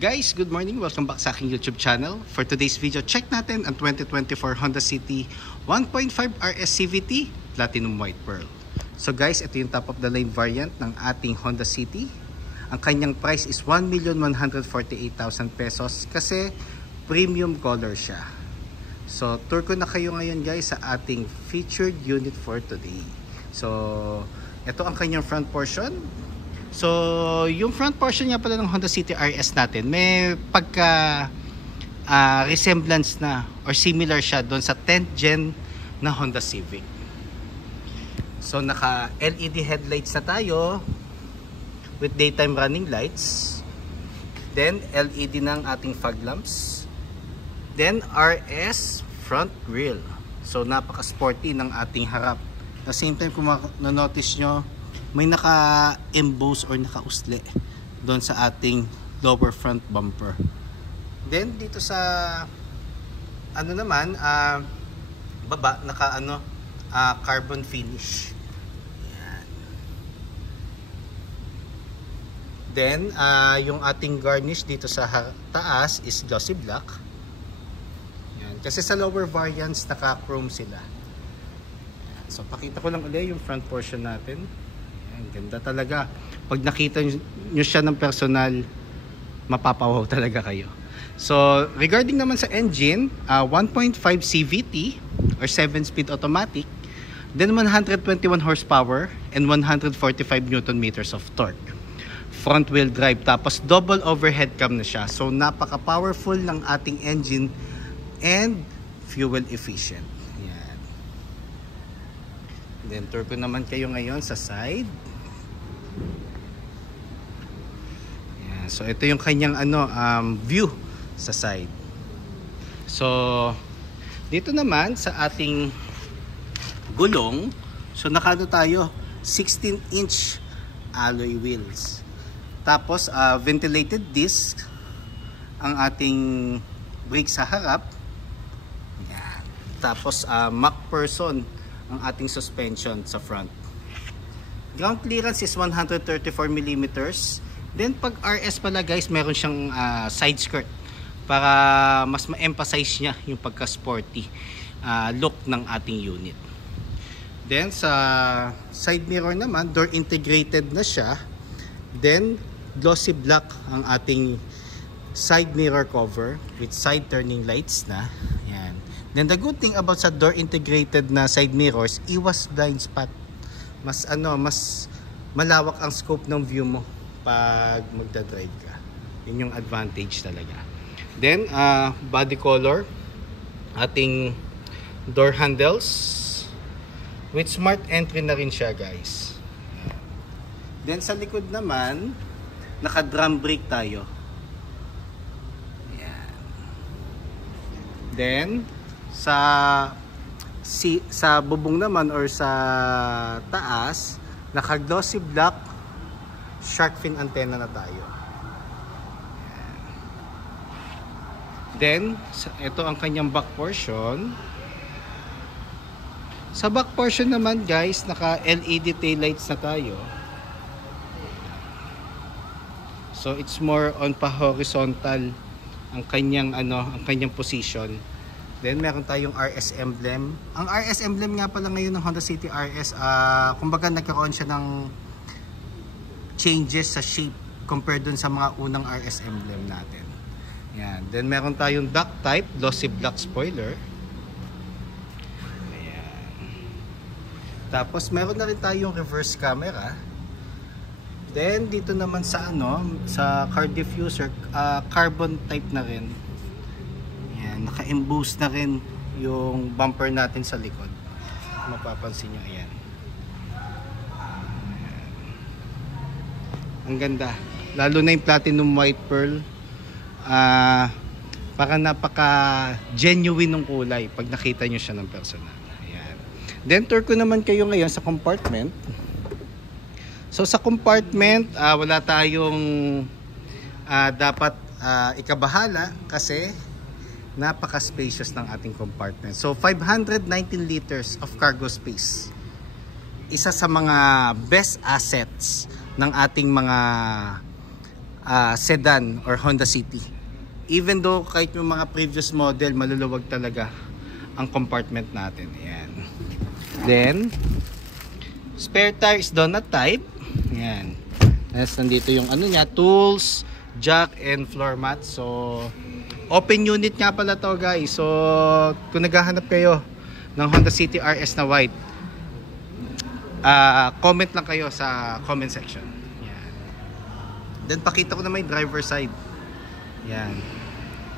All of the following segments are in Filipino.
Guys, good morning. Welcome back sa aking YouTube channel. For today's video, check natin ang 2024 Honda City 1.5 RS CVT Platinum White Pearl. So guys, ito yung top of the line variant ng ating Honda City. Ang kanyang price is 1,148,000 pesos kasi premium color siya. So tour ko na kayo ngayon guys sa ating featured unit for today. So ito ang kanyang front portion. So, yung front portion nga pala ng Honda City RS natin, may pagka resemblance na or similar siya doon sa 10th gen na Honda Civic. So, naka LED headlights na tayo with daytime running lights. Then, LED ng ating fog lamps. Then, RS front grille. So, napaka-sporty ng ating harap. At the same time, kung na-notice nyo, may naka-emboss or naka-usle doon sa ating lower front bumper. Then dito sa ano naman, baba naka carbon finish. Yan. Then yung ating garnish dito sa taas is glossy black. Yan. Kasi sa lower variants naka-chrome sila. Yan. So pakita ko lang ulit yung front portion natin. Ang ganda talaga. Pag nakita nyo siya ng personal, mapapawaw talaga kayo. So, regarding naman sa engine, 1.5 CVT or 7-speed automatic, then 121 horsepower and 145 Newton meters of torque. Front wheel drive, tapos double overhead cam na siya. So, napaka-powerful ng ating engine and fuel efficient. Yan. Then, tour ko naman kayo ngayon sa side. So ito yung kanyang view sa side. So dito naman sa ating gulong, so nakano tayo 16-inch alloy wheels. Tapos ventilated disc ang ating brake sa harap. Yan. Tapos MacPherson ang ating suspension sa front. Ground clearance is 134 mm. Then pag RS pala guys, meron siyang side skirt para mas ma-emphasize niya yung pagka-sporty look ng ating unit. Then sa side mirror naman, door integrated na siya. Then glossy black ang ating side mirror cover with side turning lights na. Yan. Then the good thing about sa door integrated na side mirrors, iwas blind spot. Mas malawak ang scope ng view mo pag magdadrive ka. Yun yung advantage talaga. Then body color, ating door handles with smart entry na rin siya guys. Then sa likod naman, naka drum brake tayo. Ayan. Then sa bubong naman or sa taas, naka glossy black shark fin antenna na tayo. Then ito ang kanyang back portion. Sa back portion naman guys, naka LED tail lights na tayo. So it's more on pa horizontal ang kanyang ang kanyang position. Then meron tayong RS emblem. Ang RS emblem nga pala ngayon ng Honda City RS, kumbaga nagkaroon siya ng changes sa shape compared dun sa mga unang RS emblem natin. Yan. Then meron tayong duck type, glossy black spoiler. Ayan. Tapos meron na rin tayong reverse camera. Then dito naman sa sa car diffuser, carbon type na rin. Yan, naka-emboss na rin yung bumper natin sa likod. Mapapansin niyo ayan. Ang ganda. Lalo na yung platinum white pearl. Parang napaka-genuine ng kulay pag nakita nyo siya ng personal. Ayan. Then tour ko naman kayo ngayon sa compartment. So sa compartment, wala tayong dapat ikabahala kasi napaka-spacious ng ating compartment. So 519 liters of cargo space. Isa sa mga best assets ng ating mga sedan or Honda City. Even though kahit yung mga previous model, maluluwag talaga ang compartment natin. Ayan. Then, spare tire is donut type. Ayan. Tapos nandito yung ano niya, tools, jack, and floor mat. So, open unit nga pala to guys. So, kung naghahanap kayo ng Honda City RS na white, comment lang kayo sa comment section. Yan. Then pakita ko na may driver side. Yan.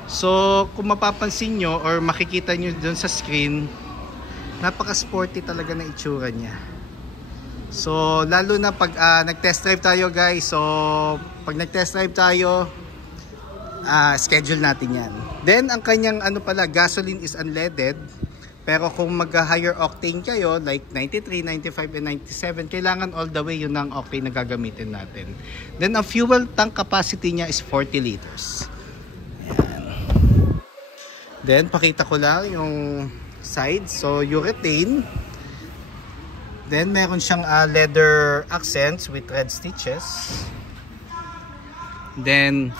So kung mapapansin nyo or makikita nyo dun sa screen, napaka sporty talaga na itsura niya. So lalo na pag nag-test drive tayo guys. So pag nag-test drive tayo, schedule natin yan. Then ang kanyang ano pala, gasoline is unleaded. Pero kung mag-higher octane kayo, like 93, 95, and 97, kailangan all the way yun ang octane na gagamitin natin. Then, ang fuel tank capacity niya is 40 liters. Ayan. Then, pakita ko lang yung side. So, urethane. Then, meron siyang leather accents with red stitches. Then,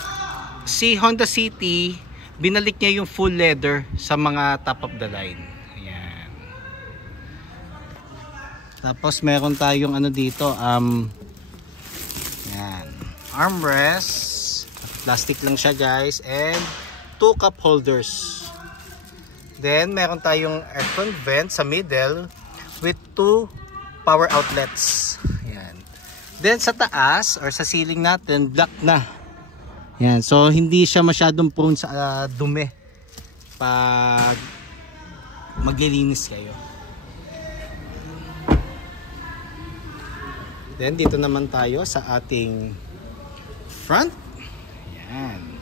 si Honda City, binalik niya yung full leather sa mga top of the line. Tapos meron tayong ano dito, yan, armrest, plastic lang siya guys, and 2 cup holders. Then meron tayong aircon vent sa middle with 2 power outlets. Yan. Then sa taas or sa ceiling natin, black na. Yan, so hindi siya masyadong prone sa dumi pag maglilinis kayo. Then dito naman tayo sa ating front. Ayan.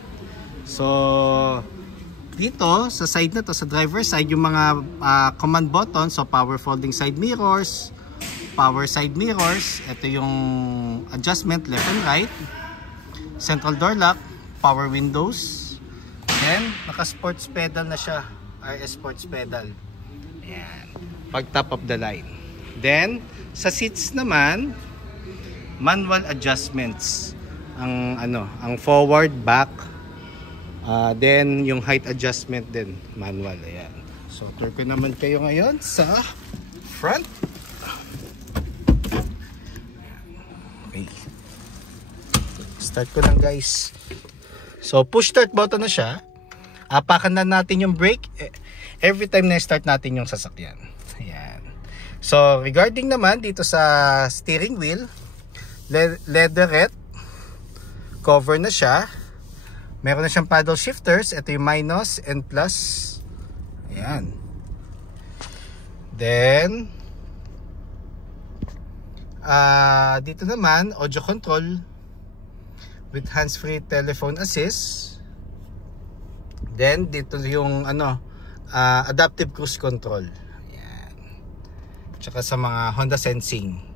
So dito sa side na to, sa driver side, yung mga command button. So power folding side mirrors, power side mirrors. Ito yung adjustment left and right. Central door lock, power windows. Then naka sports pedal na siya, RS sports pedal. Ayan. Pag top of the line. Then sa seats naman, manual adjustments, ang ano, ang forward, back, then yung height adjustment din manual. Ayan. So tour ko naman kayo ngayon sa front. Okay. Start ko lang guys. So push start button na siya. Apakan na natin yung brake every time na start natin yung sasakyan. Ayan. So regarding naman dito sa steering wheel, leatherette cover na siya. Meron na siyang paddle shifters. Ito yung minus and plus. Ayan. Then dito naman audio control with hands-free telephone assist. Then dito yung ano, adaptive cruise control. Ayan. Tsaka sa mga Honda Sensing.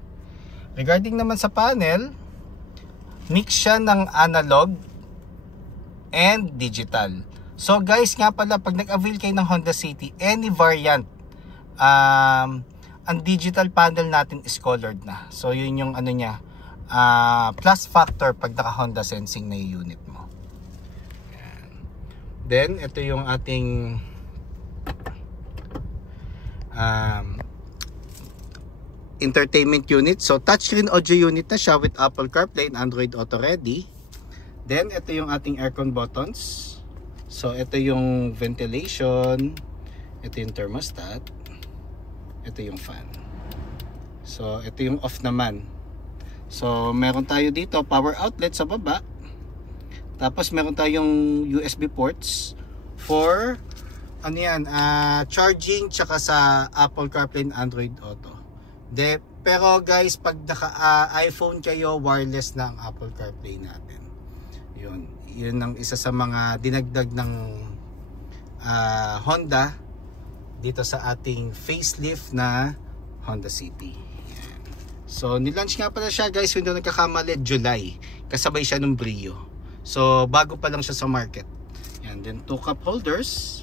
Regarding naman sa panel, mix siya ng analog and digital. So guys nga pala, pag nag-avail kayo ng Honda City, any variant, ang digital panel natin is colored na. So yun yung ano niya, plus factor pag naka Honda Sensing na yung unit mo. Ayan. Then ito yung ating entertainment unit. So touchscreen audio unit na siya with Apple CarPlay and Android Auto Ready. Then ito yung ating aircon buttons. So ito yung ventilation, ito yung thermostat, ito yung fan. So ito yung off naman. So meron tayo dito power outlet sa baba. Tapos meron tayong USB ports for ano yan, charging tsaka sa Apple CarPlay and Android Auto. Pero guys, pag naka iPhone kayo, wireless na ang Apple CarPlay natin. Yun ang isa sa mga dinagdag ng Honda dito sa ating facelift na Honda City. Yan. So nilaunch nga pala siya guys, hindi nagkakamali, July. Kasabay siya ng Brio. So bago pa lang siya sa market. Yan. Then 2 cup holders.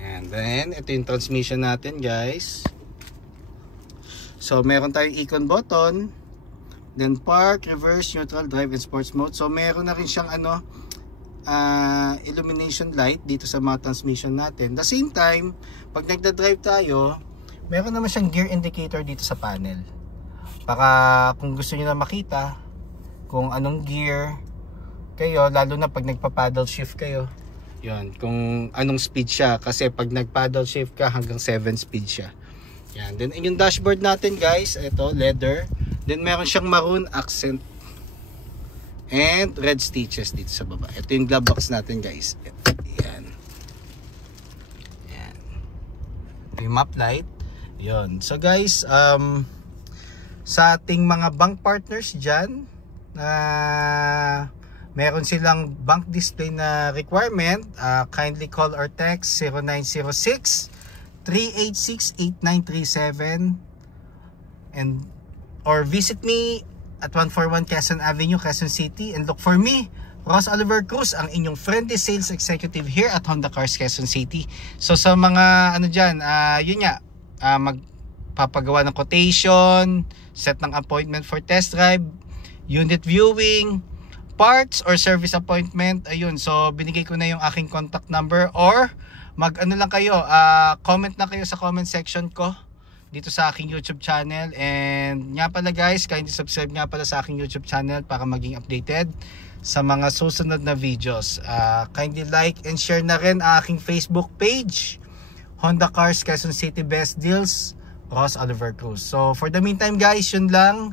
And then ito yung transmission natin guys. So meron tayong icon button, Then park, reverse, neutral, drive, and sports mode. So meron na rin siyang illumination light dito sa mga transmission natin. The same time, pag nagda-drive tayo, meron naman siyang gear indicator dito sa panel. Para kung gusto niyo na makita kung anong gear kayo, lalo na pag nagpa-paddle shift kayo. Yun, kung anong speed siya. Kasi pag nag-paddle shift ka, hanggang 7 speed siya. Yan. Then yung dashboard natin guys, ito, leather. Then meron siyang maroon accent and red stitches dito sa baba. Ito yung glove box natin guys. Yan. Yan. Ito yung map light. Yun. So guys, sa ating mga bank partners dyan, meron silang bank display na requirement, kindly call or text 0906-386-8937 and or visit me at 141 Quezon Avenue, Quezon City, and look for me, Ross Oliver Cruz, ang inyong friendly sales executive here at Honda Cars Quezon City. So sa mga dyan, yun nga, magpapagawa ng quotation, set ng appointment for test drive, unit viewing, parts or service appointment, ayun. So binigay ko na yung aking contact number, or lang kayo, comment na kayo sa comment section ko dito sa aking YouTube channel. And nga pala guys, kindly subscribe nga pala sa aking YouTube channel para maging updated sa mga susunod na videos. Kindly like and share na rin ang aking Facebook page, Honda Cars Quezon City Best Deals, Ross Oliver Cruz. So for the meantime guys, yun lang.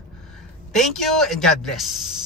Thank you and God bless.